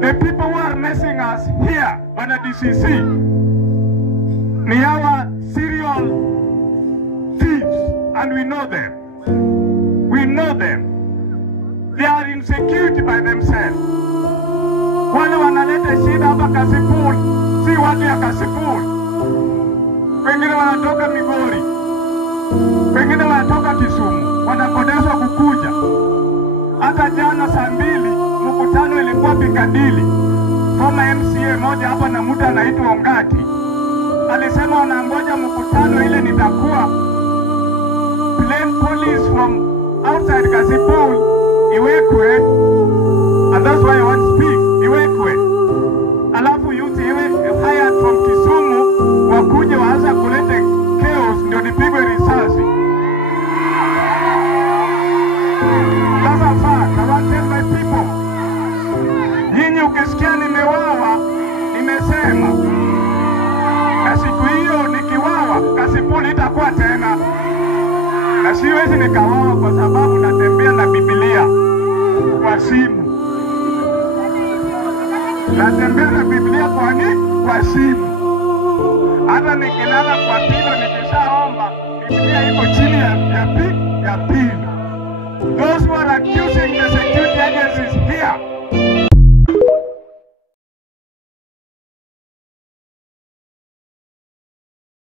The people who are messing us here on the DCC, they are serial thieves, and we know them. We know them. They are insecurity by themselves. Wale wanaleta shida hapa Kasipul, si watu ya Kasipul. Wengine wanatoka Migori, wengine wanatoka Kisumu, wanakodeshwa kukuja. Hata jana saa 2 mkutano ilikuwa Pikadili. Former MCA moja hapa na mtu anaitwa Ongati alisema wanangoja mkutano ile nitakuwa plain police from outside Kasipul iwekwe, and that's why I want to speak, iwekwe. Alafu youth iwe hired from Kisumu wakuje waanza kuleta chaos ndio nipigwe risasi. That's a fact. I want to tell my people. Nyinyi ukisikia nimewawa, nimesema. Na siku hiyo nikiwawa, Kasipul itakuwa tena. Na siwezi nikawawa kwa sababu natembea na Biblia kwa simu. Natembea na Biblia kwa nini? Kwa simu. Hata nikilala kwa pilo nikishaomba, Biblia iko chini ya pilo. Those